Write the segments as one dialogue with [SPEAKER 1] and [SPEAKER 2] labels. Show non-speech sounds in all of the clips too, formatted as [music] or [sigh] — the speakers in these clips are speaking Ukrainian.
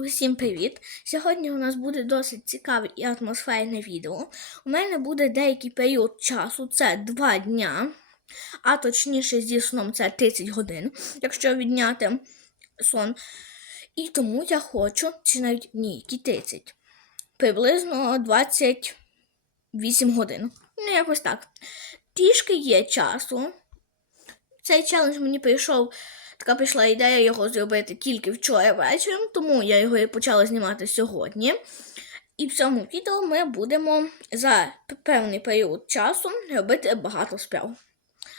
[SPEAKER 1] Усім привіт! Сьогодні у нас буде досить цікаве і атмосферне відео. У мене буде деякий період часу, це 2 дня, а точніше зі сном це 30 годин, якщо відняти сон. І тому я хочу, чи навіть ні, які 30, приблизно 28 годин. Ну, якось так. Трішки є часу. Цей челендж мені прийшов така прийшла ідея його зробити тільки вчора вечором, тому я його і почала знімати сьогодні. І в цьому відео ми будемо за певний період часу робити багато справ.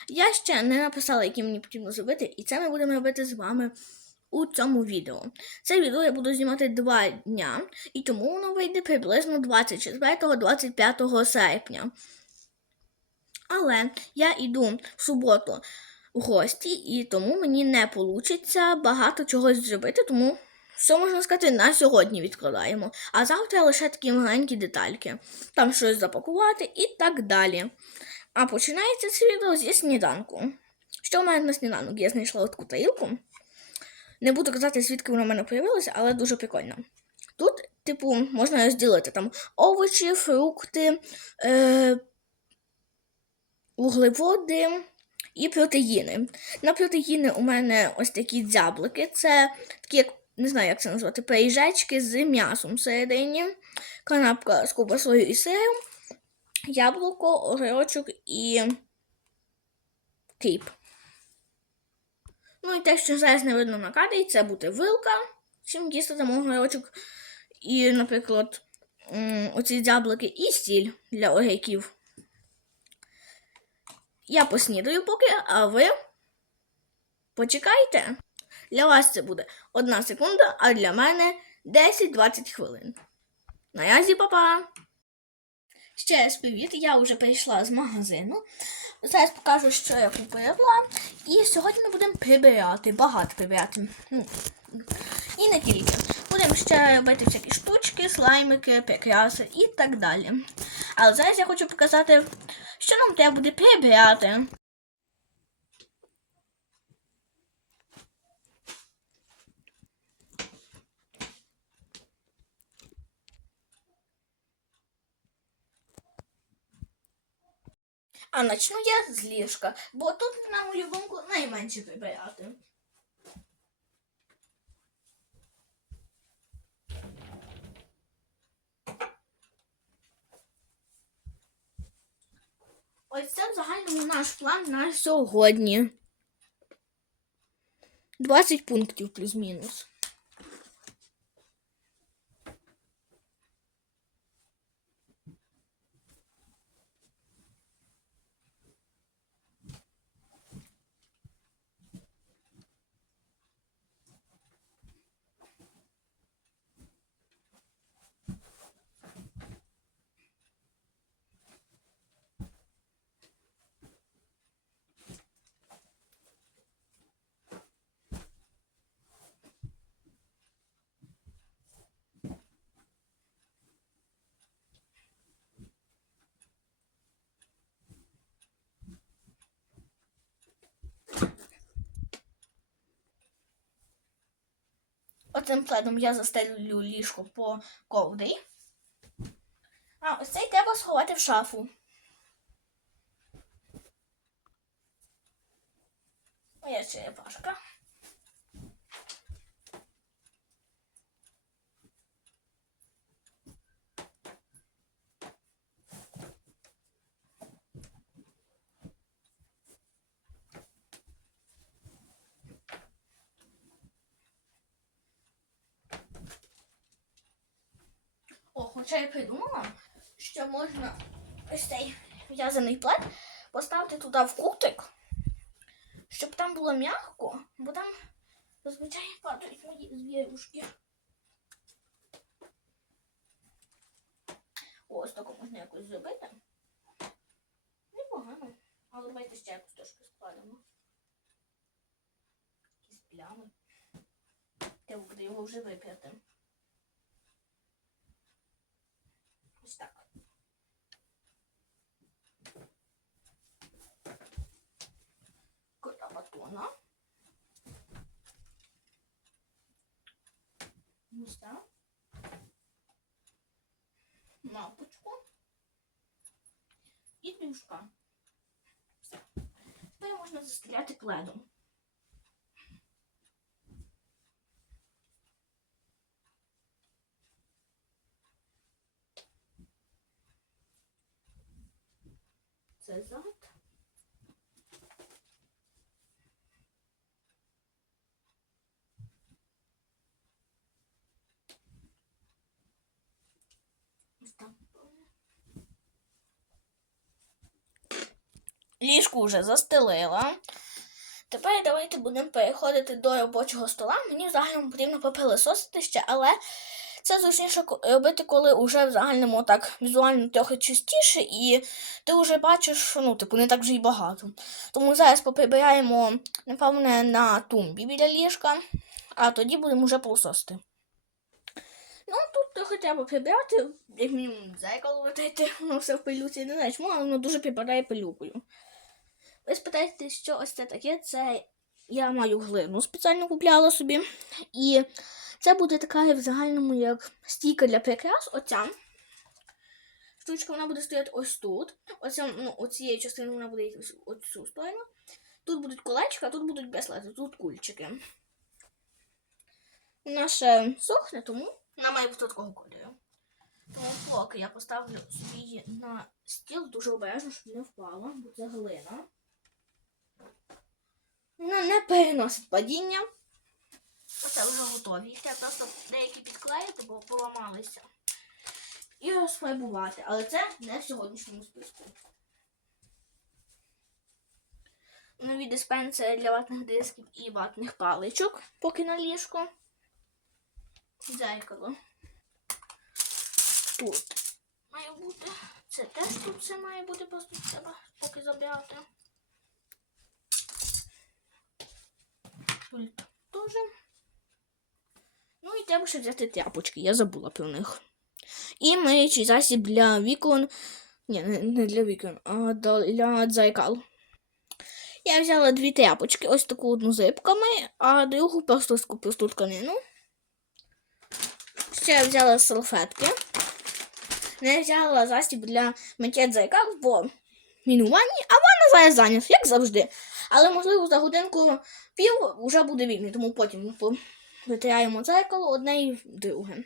[SPEAKER 1] Я ще не написала, які мені потрібно зробити, і це ми будемо робити з вами у цьому відео. Це відео я буду знімати два дня, і тому воно вийде приблизно 24-25 серпня. Але я йду в суботу гості, і тому мені не вийде багато чогось зробити, тому все можна сказати, на сьогодні відкладаємо. А завтра лише такі маленькі детальки. Там щось запакувати і так далі. А починається це відео зі сніданку. Що в мене на сніданок? Я знайшла таку тарілку. Не буду казати, звідки вона в мене появилася, але дуже прикольно. Тут, типу, можна розділити там овочі, фрукти, е- вуглеводи, і протеїни. На протеїни у мене ось такі дзяблики. Це такі, як не знаю, як це назвати, пиріжечки з м'ясом всередині, канапка з ковбасою і сиром, яблуко, огірочок і кріп. Ну і те, що зараз не видно на кадрі, це буде вилка, чим там огірочок. І, наприклад, оці дзяблики і стіль для огірків. Я поснідаю поки, а ви почекайте. Для вас це буде одна секунда, а для мене 10-20 хвилин. Наразі, папа! Ще раз привіт, я вже прийшла з магазину. Зараз покажу, що я купила. І сьогодні ми будемо прибирати, багато прибирати. І не тільки. Будемо ще робити всякі штучки, слаймики, прикраси і так далі. Але зараз я хочу показати, що нам треба буде прибирати. А начну я з ліжка, бо тут, на мою думку, найменше прибирати. Ось це в загальному наш план на сьогодні. 20 пунктів плюс-мінус. Оцим пледом я застелю ліжко по ковдрі. А ось цей треба сховати в шафу. Моя черепашка. Хоча я придумала, що можна ось цей в'язаний плед поставити туди в кутик, щоб там було м'яко, бо там зазвичай падають мої звірюшки. Ось тако можна якось зробити. Непогано. Але давайте ще якось трошки складемо. Якісь плями. Треба буде його вже вип'яти. Ось так. Батона. Ось так. Мапочку. І плюшка. Все. Тепер можна застеляти пледом. Це. Ось так. Ліжку вже застелила. Тепер давайте будемо переходити до робочого стола. Мені в загальному потрібно попилисосити ще, але це зручніше робити, коли вже в загальному так візуально трохи чистіше, і ти вже бачиш, що ну, типу, не так вже й багато. Тому зараз поприбираємо, напевне, на тумбі біля ліжка, а тоді будемо вже пилососити. Ну, тут трохи треба прибирати, як мінімум дзеркало витрити, воно [laughs] все в пилюці, не знаю, чому, але воно дуже прибирає пилюкою. Ви спитаєте, що ось це таке? Це я маю глину спеціально купляла собі. І це буде така в загальному як стійка для прикрас. Оця штучка вона буде стояти ось тут. Оця, ну, оцією частиною вона буде в цю сторону. Тут будуть колечка, а тут будуть браслети, тут кульчики. Вона ще сохне, тому вона має бути такого кольору. Тому поки я поставлю собі її на стіл дуже обережно, щоб не впала, бо це глина. Вона не переносить падіння. Оце вже готові. Треба просто деякі підклеїти, бо поламалися. І розфарбувати. Але це не в сьогоднішньому списку. Нові диспенсери для ватних дисків і ватних паличок, поки на ліжко. Дзеркало. Тут має бути. Це теж тут все має бути, просто треба поки забрати. Пульт теж. Ну і треба ще взяти тряпочки, я забула про них. І миючий засіб для вікон. Ні, не, для вікон, а для дзеркал. Я взяла дві тряпочки, ось таку одну з а другу просто з куписту тканину. Ще я взяла салфетки. Не взяла засіб для миття дзеркал, бо він а ванна зараз зайнята, як завжди. Але, можливо, за годинку пів вже буде вільний, тому потім по- витираємо дзеркало одне і друге.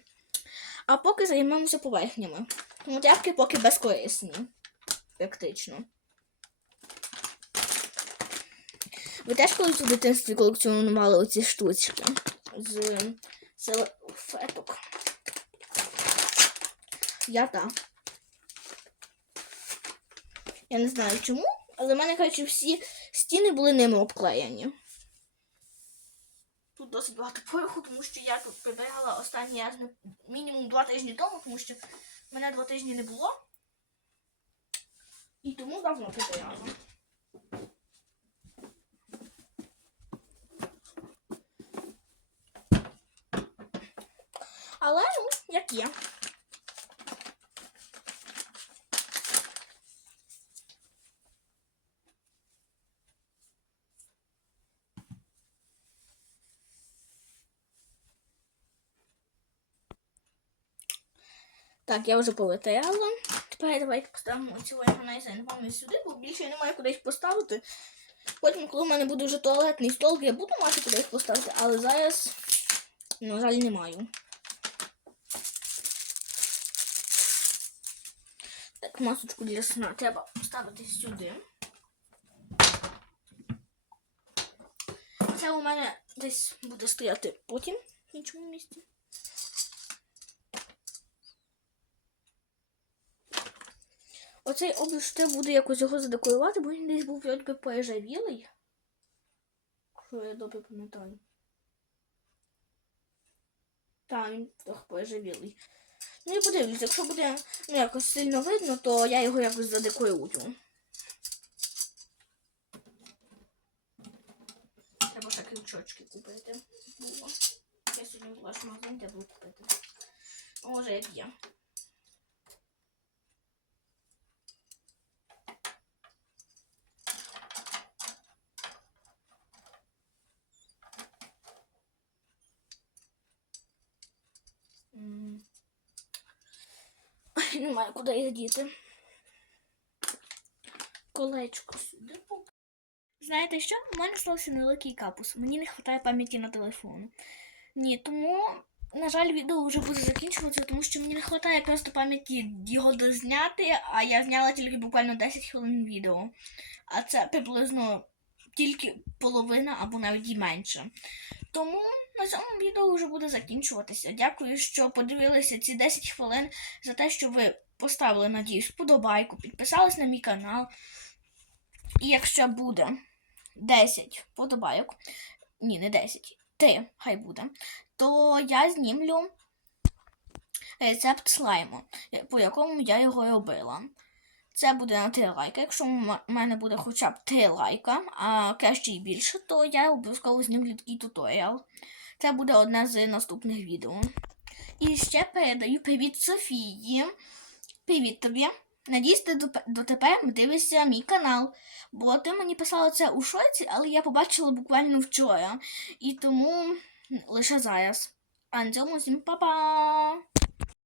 [SPEAKER 1] А поки займемося поверхнями. Тряпки поки безкорисні. Практично. Ви теж колись у дитинстві колекціонували оці штучки з салфеток? Я так. Я не знаю чому, але в мене, коротше, всі стіни були ними обклеєні. Тут досить багато пороху, тому що я тут прибирала останній раз мінімум два тижні тому, тому що мене два тижні не було. І тому давно прибирала. Але, ну, як є. Так, я вже повитаяла. Тепер давайте поставимо цю органайзер вами сюди, бо більше немає куди їх поставити. Потім, коли в мене буде вже туалетний стол, я буду мати куди їх поставити, але зараз, на жаль, не маю. Так, масочку для сна треба ставити сюди. Це у мене десь буде стояти потім в іншому місці. Оцей обруч ще буде якось його задекорувати, бо він десь був вроді би поржавілий. Що я добре пам'ятаю. Так, він трохи поржавілий. Ну і подивлюсь, якщо буде ну, якось сильно видно, то я його якось задекорую. Треба ще крючочки купити. Було. Я сьогодні була магазин, треба було купити. Може, як є. Немає куди їх діти. Колечко сюди. Знаєте що? У мене стався невеликий капус. Мені не вистачає пам'яті на телефону. Ні, тому, на жаль, відео вже буде закінчуватися, тому що мені не вистачає просто пам'яті його дозняти, а я зняла тільки буквально 10 хвилин відео. А це приблизно тільки половина або навіть і менше. Тому на цьому відео вже буде закінчуватися. Дякую, що подивилися ці 10 хвилин за те, що ви поставили, надіюсь, вподобайку, підписались на мій канал. І якщо буде 10 вподобайок, ні, не 10, 3, хай буде, то я знімлю рецепт слайму, по якому я його робила. Це буде на 3 лайка. Якщо в мене буде хоча б 3 лайка, а краще і більше, то я обов'язково знімлю такий туторіал. Це буде одне з наступних відео. І ще передаю привіт Софії. Привіт тобі. Надіюсь, ти дотепер дивишся мій канал. Бо ти мені писала це у шоці, але я побачила буквально вчора. І тому лише зараз. А на цьому всім па-па!